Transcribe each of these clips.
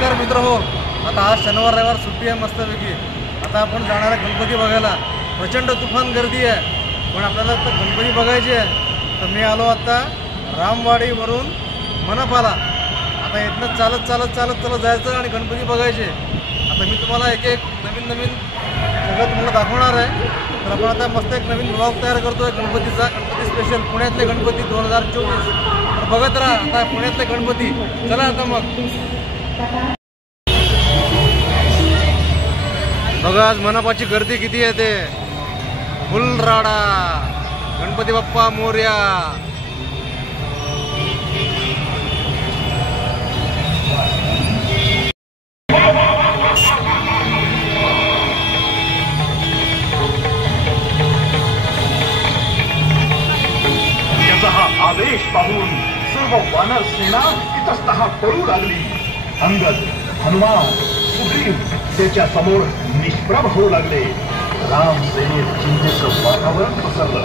नमस्कार मित्र हो. आता आज शनिवार रविवार सुट्टी आहे मस्तपैकी. आता आपण जाणार आहे गणपती बघायला. प्रचंड तुफान गर्दी आहे, पण आपल्याला तर गणपती बघायची आहे. तर मी आलो आता रामवाडीवरून मनपाला. आता इथनं चालत चालत चालत चालत जायचं आणि गणपती बघायचे. आता मी तुम्हाला एक एक नवीन नवीन सगळं तुम्हाला दाखवणार आहे. तर आपण आता मस्त एक नवीन ब्लॉग तयार करतो आहे गणपतीचा. गणपती स्पेशल पुण्यातले गणपती 2024. तर बघत राहा आता पुण्यातले गणपती. चला आता मग बघा आज मनपाची गर्दी किती आहे ते. फुल राडा. गणपती बाप्पा मोरया. आदेश पाहून सर्व वानर सेना इतस्तः पळू लागली. अंगद, हनुमान, सुग्रीव त्याच्या समोर निष्प्रभ होऊ लागले. राम सेनेत चिंतेचं वातावरण पसरलं.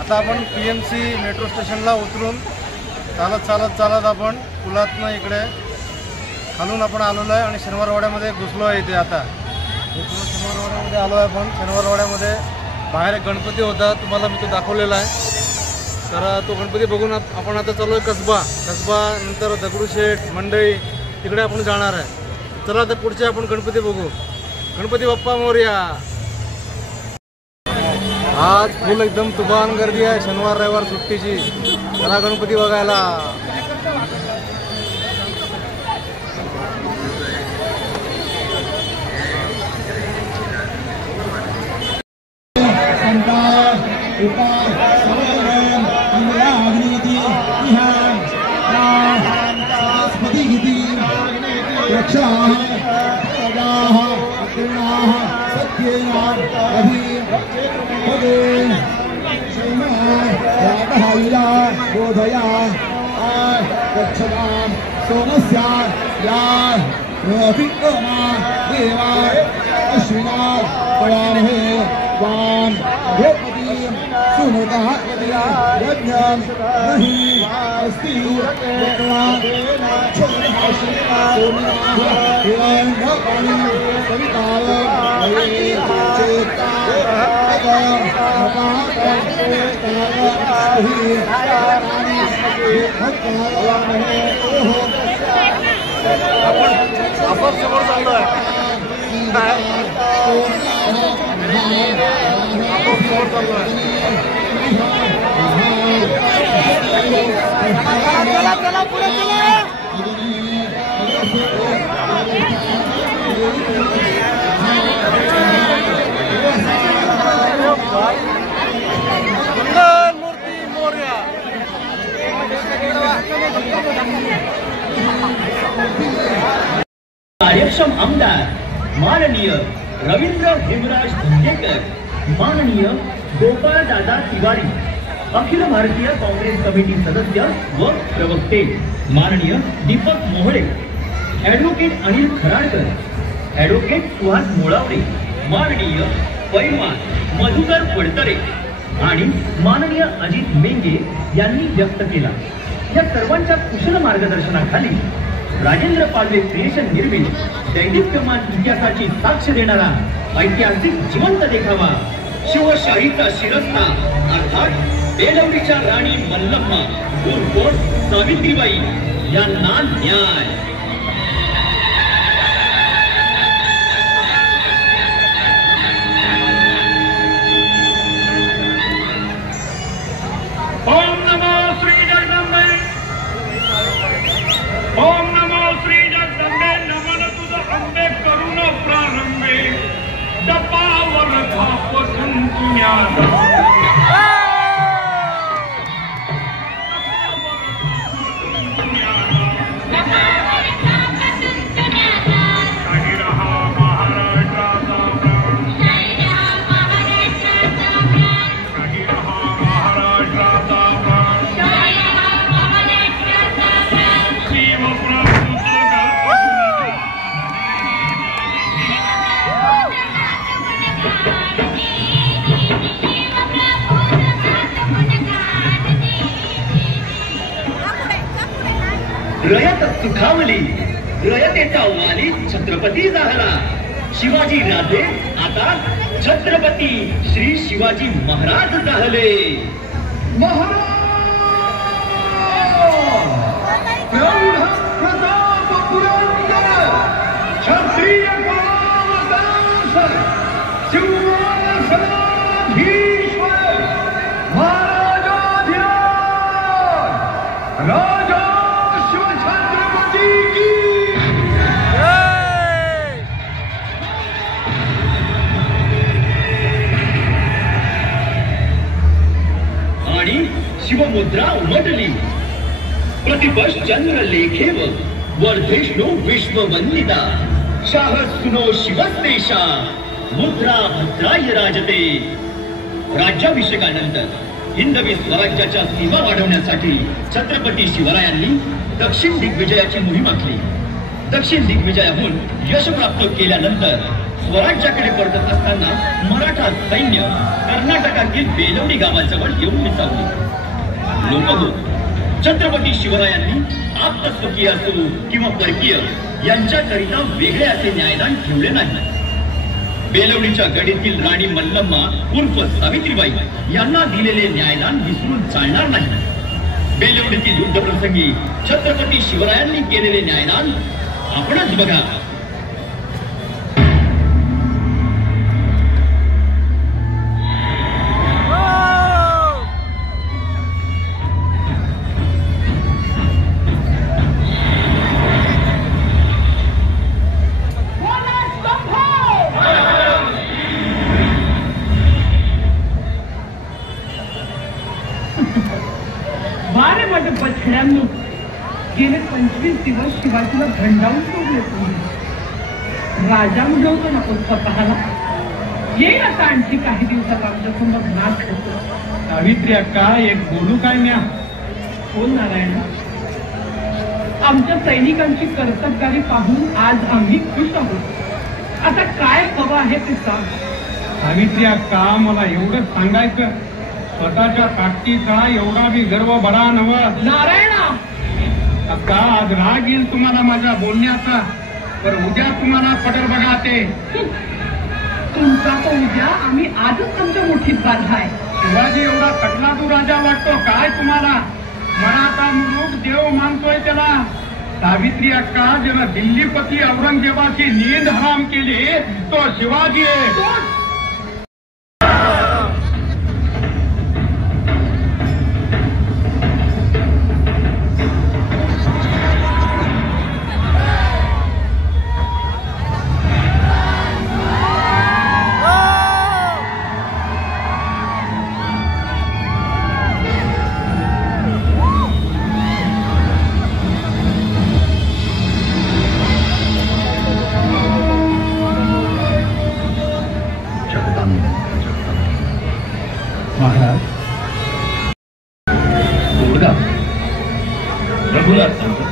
आता आपण PMC मेट्रो स्टेशनला उतरून चालत चालत चालत आपण पुलातनं इकडे खालून आपण आलेलो आहे आणि शनिवारवाड्यामध्ये घुसलो आहे. इथे आता शनिवारवाड्यामध्ये आलो आहे आपण. शनिवारवाड्यामध्ये बाहेर एक गणपती होता, तुम्हाला मी तो दाखवलेला आहे. तर तो गणपती बघून आपण आता चालू आहे कसबा नंतर दगडूशेठ मंडई तिकडे आपण जाणार आहे. चला तर पुढचे आपण गणपती बघू. गणपती बाप्पा मोरया. आज फुल एकदम तुफान गर्दी आहे शनिवार रविवार सुट्टीची. चला गणपती बघायला. बोधया गच्छतां सोमस्य या रोहितमा देवा अश्विना परामहे वां भोपतीं सुमृतः यज्ञं नहि अस्ति सोमिनाः हिरण्यपाणि सविताय चेता आपण समोर चाललो आहे. आपण समोर चाललो आहे. चला चला पुढे चला. मूर्ती मोरया. कार्यक्षम आमदार माननीय रवींद्र हेमराज धंगेकर, माननीय गोपाळ दादा तिवारी, अखिल भारतीय काँग्रेस कमिटी सदस्य व प्रवक्ते माननीय दीपक मोहळे, ॲडव्होकेट अनिल खराडकर, ॲडव्होकेट सुहास मोळावरे, माननीय पैलवान मधुकर फडतरे आणि माननीय अजित मेंगे यांनी व्यक्त केला. या सर्वांच्या कुशल मार्गदर्शनाखाली राजेंद्र पालवे क्रिएशन निर्मित दैदिप्यमान इतिहासाची साक्ष देणारा ऐतिहासिक जिवंत देखावा शिवशाहीचा शिरस्ता अर्थात बेलवडीच्या राणी मल्लम्मा उर्फ सावित्रीबाई यांना न्याय. ओम नमो श्री जगदंबे, ओम नमो श्री जगदंबे, नमन तुझ अंबे करुण प्रारंभे, डपावर धाप संतुन्याचा काही रहा महाराष्ट्राचा प्राण, काही रहा महाराष्ट्राचा प्राण, शिवप्रभू रयत सुखावली, रयतेचा वाली छत्रपती झाला. शिवाजी राजे आता छत्रपती श्री शिवाजी महाराज झाले. प्रौढ प्रताप पुरंदर क्षत्रिय परावतांस सिंहासनाधीश्वर महाराजाधिराज राजा शिवछत्रपती की आणि शिवमुद्रा उमटली. प्रतिपश चंद्र लेखेव वर्धेष्णो विश्ववंदिता, शाह सुनो शिवस्तेशा मुद्रा भद्राय राजते. राज्याभिषेकानंतर हिंदवी स्वराज्याच्या सीमा वाढवण्यासाठी छत्रपती शिवरायांनी दक्षिण दिग्विजयाची मोहीम आखली. दक्षिण दिग्विजयाहून यश प्राप्त केल्यानंतर स्वराज्याकडे परतत असताना मराठा सैन्य कर्नाटकातील बेलवडी गावाजवळ येऊन विसावली. लोकहो, छत्रपती शिवरायांनी आप्तस्वकीय असो किंवा परकीय यांच्याकरिता वेगळे असे न्यायदान ठेवले नाही. बेलवडीच्या गडीतील राणी मल्लम्मा उर्फ सावित्रीबाई यांना दिलेले न्यायदान विसरून चालणार नाही. बेलवडीतील युद्धप्रसंगी छत्रपती शिवरायांनी केलेले न्यायदान आपणच बघा. वारे माझ्या बछड्यांनो, गेले 25 दिवस शिवाजीला भंडावून सोडले तुम्ही. राजा म्हणतो नको स्वतःला. येईल आता आणखी काही दिवसात आमच्या समोर नाच होतो. सावित्री अक्का, एक बोलू काय म्या? हो नारायण, आमच्या सैनिकांची कर्तबगारी पाहून आज आम्ही खुश आहोत. आता काय हवं आहे ते सांग. सावित्री अक्का, मला एवढंच सांगायचं, स्वतःच्या ताकदीचा एवढा बी गर्व बडा नव. नारायणा, अक्का, आज राग येईल तुम्हाला माझ्या बोलण्याचा, पर उद्या तुम्हाला पटेल बघा ते. तुमचा तो उद्या आम्ही आजच आमच्या मुठीत बांधलाय. शिवाजी एवढा कटला तू राजा वाटतो काय तुम्हाला? मनाचा मुलूक देव मानतोय त्याला. सावित्री अक्का, ज्याला दिल्लीपती औरंगजेबाची नींद हराम केली तो शिवाजी आहे. रघुनाथ सांगतो,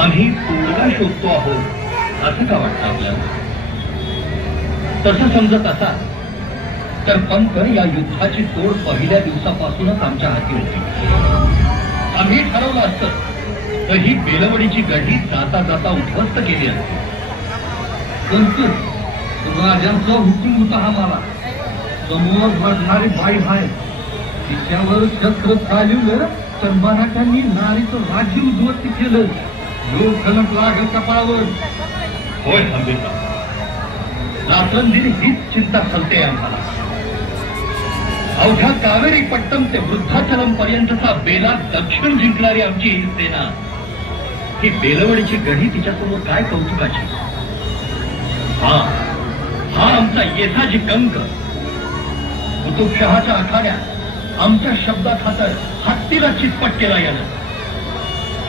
आम्ही तोडगा शोधतो आहोत असं का वाटतं आपल्याला? तसं समजत असा तर पंत या युद्धाची तोड पहिल्या दिवसापासूनच आमच्या हाती होती. आम्ही ठरवलं असतं तर ही बेलवडीची गढी जाता जाता उद्ध्वस्त केली असती. परंतु राजांचा हुकूम होता हा मला. समोर वाढणारी बाई आहे, तिच्यावर शस्त्र चालवलं तर मराठ्यांनी नारीचं राज्य उद्ध्वस्त केलं. लोक कलंक लागेल कपाळावर. होय हंबीरराव, रात्रंदिन हीच चिंता चालते आम्हाला. अवघ्या कावेरी पट्टम ते वृद्धाचलम पर्यंतचा बेला दक्षिण जिंकणारी आमची ही सेना, ही बेलवडीची गढी तिच्यासमोर काय कौतुकाची. हा आमचा येथाजी कंक. कुतुबशहाच्या आखाड्यात आमच्या शब्दाखातर हत्तीला चितपट केला यानं.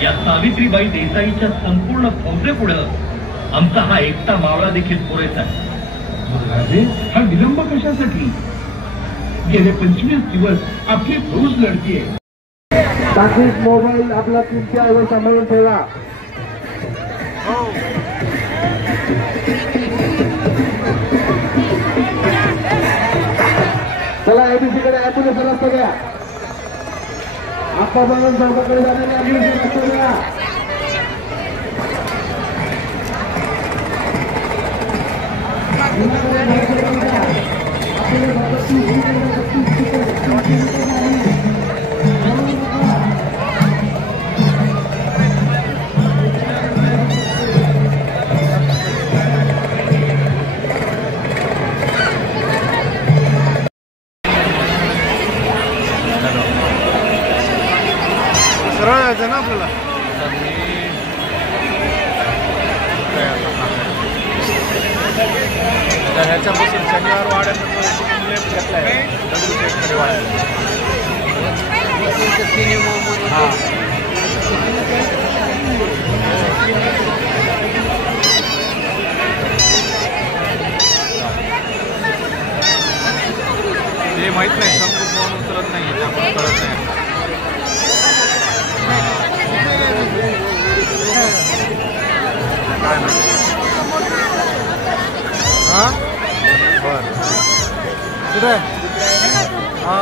या सावित्रीबाई देसाईच्या संपूर्ण फौजेपुढं आमचा हा एकटा मावळा देखील पुरेसा आहे. हा विलंब कशासाठी? गेले 25 दिवस आपली फौज लढतीये. ताकीद मोबाईल आपला तुमच्या ऐवज सांभाळून ठेवा. चला एबीसीकडे ऍम्ब्युलन्स रस्ता घ्या. आप्पाबाई चौकाकडे जाणारी ऍम्ब्युलन्स रस्ता घ्या. सरळ जायचं ना आपल्याला. ह्याच्यापासून शनिवार वाड्याचं लेफ्ट घेतलाय दगडूशेठकडे वाड्यात. ते माहित नाही, शंभू फोन उचलत नाही त्यामुळे कळत नाही. काय नाही. हा बर कुठे? हा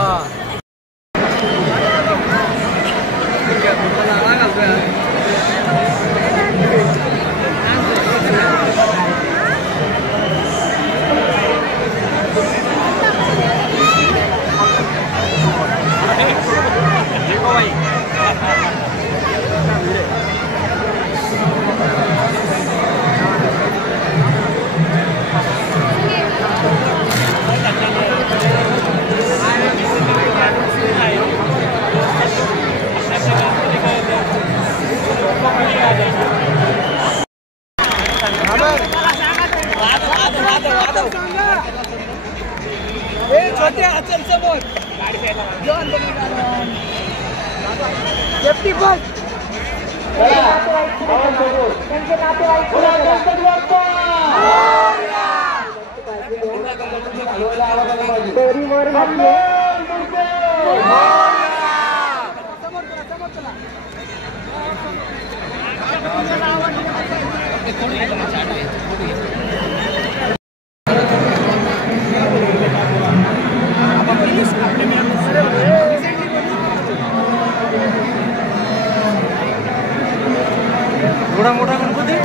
एवढा मोठा गणपती.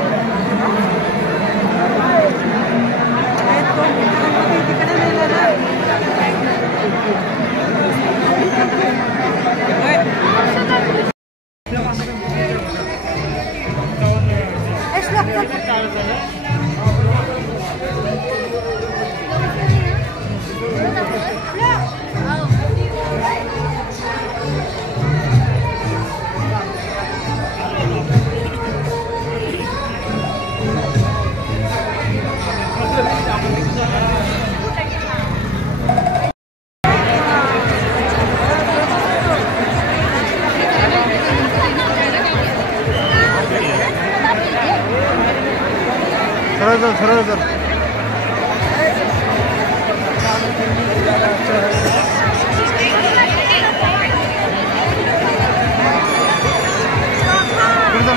सरळ सर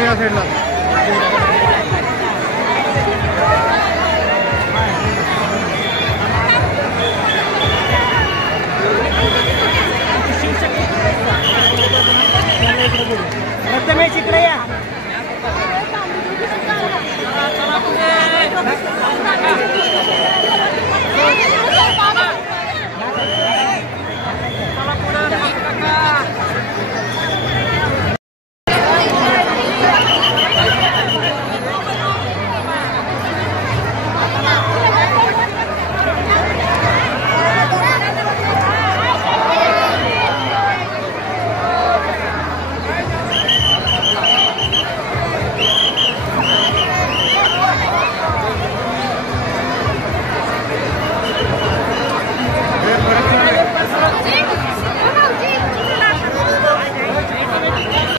या साईडला. रमेश इकडे या.